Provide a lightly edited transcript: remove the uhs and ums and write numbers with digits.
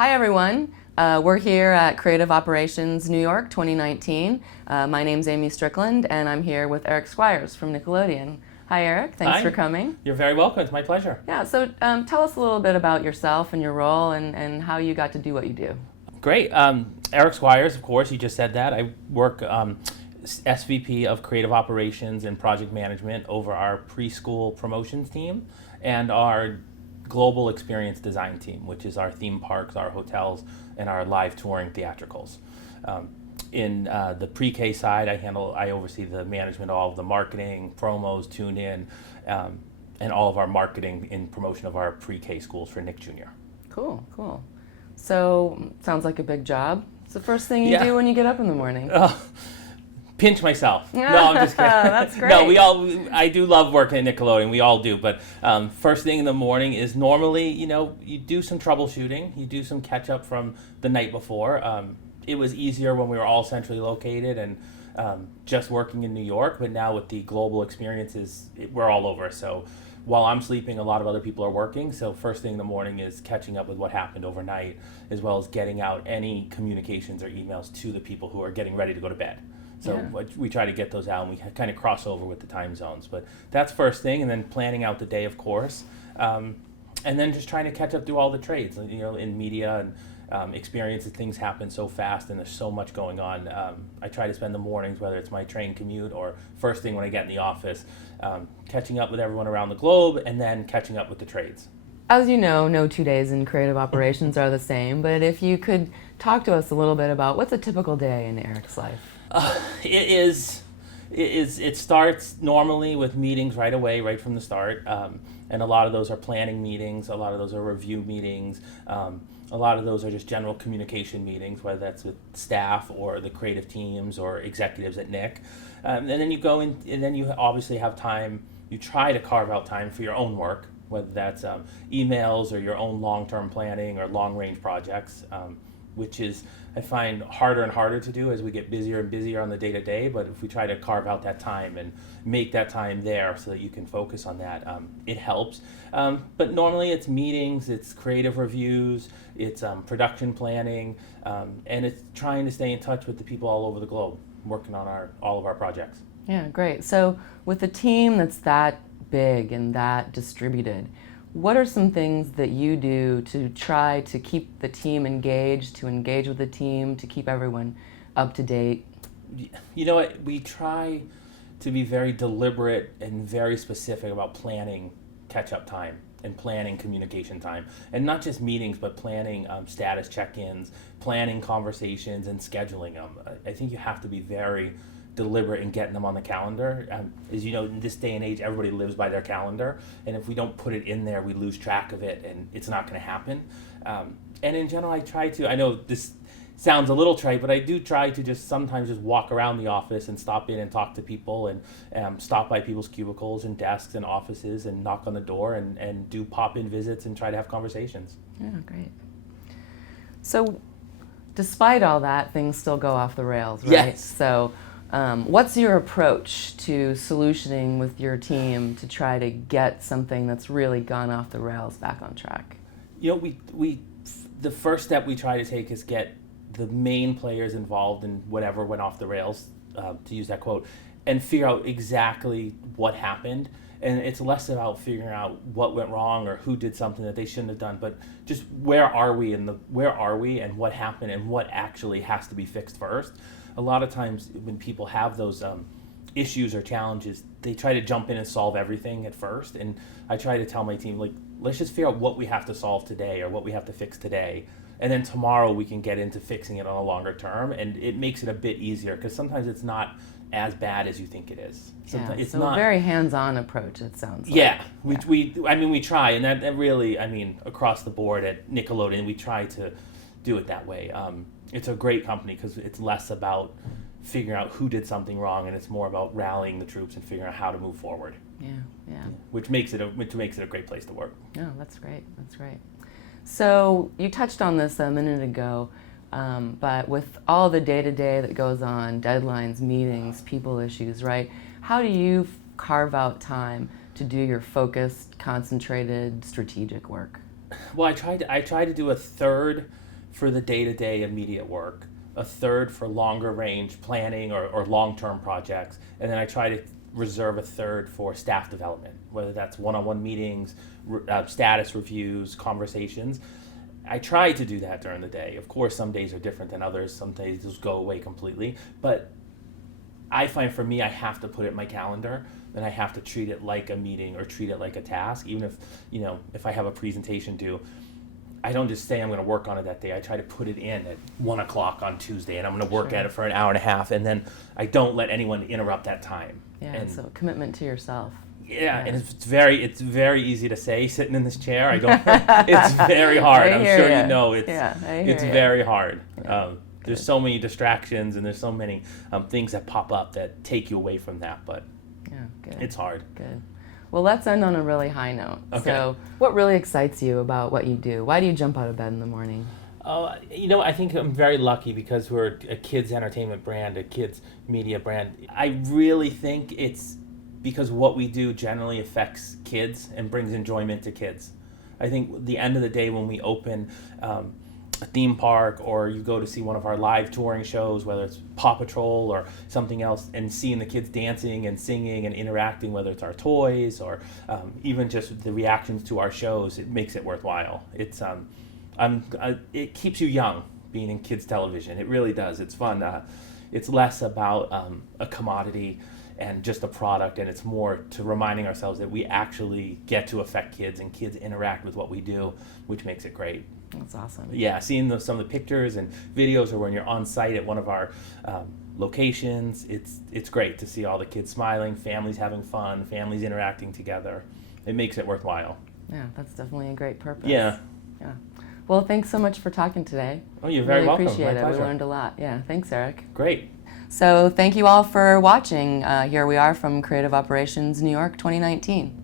Hi everyone. We're here at Creative Operations New York 2019. My name's Amy Strickland and I'm here with Eric Squires from Nickelodeon. Hi Eric, thanks Hi. for coming. You're very welcome. It's my pleasure. Yeah, so tell us a little bit about yourself and your role and how you got to do what you do. Great. Eric Squires, of course, you just said that. I work SVP of Creative Operations and Project Management over our preschool promotions team and our global experience design team, which is our theme parks, our hotels, and our live touring theatricals. In the pre-K side, I oversee the management of all of the marketing, promos, tune-in, and all of our marketing in promotion of our pre-K schools for Nick Jr. Cool, cool. So, sounds like a big job. It's the first thing you Yeah. do when you get up in the morning. Pinch myself. No, I'm just kidding. That's great. No, I do love working at Nickelodeon. We all do. But first thing in the morning is normally, you do some troubleshooting. You do some catch up from the night before. It was easier when we were all centrally located and just working in New York. But now with the global experiences, we're all over. So while I'm sleeping, a lot of other people are working. So first thing in the morning is catching up with what happened overnight, as well as getting out any communications or emails to the people who are getting ready to go to bed. So Yeah. we try to get those out, and we kind of cross over with the time zones. But that's first thing, and then planning out the day, of course, and then just trying to catch up through all the trades. In media and experiences, things happen so fast, and there's so much going on. I try to spend the mornings, whether it's my train commute or first thing when I get in the office, catching up with everyone around the globe, and then catching up with the trades. As you know, no 2 days in creative operations are the same, but if you could talk to us a little bit about what's a typical day in Eric's life. It starts normally with meetings right away, right from the start, and a lot of those are planning meetings, a lot of those are review meetings, a lot of those are just general communication meetings, whether that's with staff or the creative teams or executives at Nick. And then you go in, and then you obviously have time, you try to carve out time for your own work, whether that's emails or your own long-term planning or long-range projects, which is, I find, harder and harder to do as we get busier and busier on the day-to-day. But if we try to carve out that time and make that time there so that you can focus on that, it helps. But normally it's meetings, it's creative reviews, it's production planning, and it's trying to stay in touch with the people all over the globe working on all of our projects. Yeah, great. So with a team that's that big and that distributed, what are some things that you do to try to keep the team engaged, to engage with the team, to keep everyone up to date? You know what? We try to be very deliberate and very specific about planning catch-up time and planning communication time. And not just meetings, but planning status check-ins, planning conversations, and scheduling them. I think you have to be very deliberate in getting them on the calendar. As you know, in this day and age, everybody lives by their calendar, and if we don't put it in there, we lose track of it, and it's not going to happen. And in general, I know this sounds a little trite, but I do try to just sometimes just walk around the office and stop in and talk to people and stop by people's cubicles and desks and offices and knock on the door and do pop-in visits and try to have conversations. Yeah, great. So despite all that, things still go off the rails, right? Yes. So what's your approach to solutioning with your team to try to get something that's really gone off the rails back on track? The first step we try to take is get the main players involved in whatever went off the rails, to use that quote, and figure out exactly what happened. And it's less about figuring out what went wrong or who did something that they shouldn't have done, but just where are we and what happened and what actually has to be fixed first. A lot of times when people have those issues or challenges, they try to jump in and solve everything at first. And I try to tell my team, let's just figure out what we have to solve today or what we have to fix today. And then tomorrow we can get into fixing it on a longer term. And it makes it a bit easier because sometimes it's not as bad as you think it is. Yeah, it's so not a very hands-on approach, it sounds like. Yeah, we try, and that really, across the board at Nickelodeon, we try to do it that way. It's a great company because it's less about figuring out who did something wrong, and it's more about rallying the troops and figuring out how to move forward. Yeah. Which makes it a great place to work. Oh, that's great. That's great. So you touched on this a minute ago, but with all the day-to-day that goes on, deadlines, meetings, people issues, right? How do you carve out time to do your focused, concentrated, strategic work? Well, I try to do a third for the day-to-day immediate work, a third for longer range planning or long-term projects, and then I try to reserve a third for staff development, whether that's one-on-one meetings, status reviews, conversations. I try to do that during the day. Of course, some days are different than others. Some days just go away completely. But I find for me, I have to put it in my calendar, and I have to treat it like a meeting or treat it like a task. Even if, if I have a presentation due, I don't just say I'm going to work on it that day. I try to put it in at 1 o'clock on Tuesday, and I'm going to work at it for an hour and a half, and then I don't let anyone interrupt that time. Yeah, and so commitment to yourself. Yeah, and it's very easy to say sitting in this chair. It's very hard. I'm sure you know it's very hard. Yeah. There's so many distractions, and there's so many things that pop up that take you away from that, but it's hard. Good. Well, let's end on a really high note. Okay. So what really excites you about what you do? Why do you jump out of bed in the morning? I think I'm very lucky because we're a kids entertainment brand, a kids media brand. I really think it's because what we do generally affects kids and brings enjoyment to kids. I think at the end of the day, when we open a theme park, or you go to see one of our live touring shows, whether it's Paw Patrol or something else, and seeing the kids dancing and singing and interacting, whether it's our toys or even just the reactions to our shows, it makes it worthwhile. It's it keeps you young being in kids television. It really does. It's fun. It's less about a commodity and just a product, and it's more to reminding ourselves that we actually get to affect kids, and kids interact with what we do, which makes it great. That's awesome. Yeah, seeing some of the pictures and videos, or when you're on site at one of our locations, it's great to see all the kids smiling, families having fun, families interacting together. It makes it worthwhile. Yeah, that's definitely a great purpose. Yeah. Well, thanks so much for talking today. Oh, you're very welcome. Appreciate My it. pleasure. We learned a lot. Yeah, thanks, Eric. Great. So thank you all for watching. Here we are from Creative Operations New York 2019.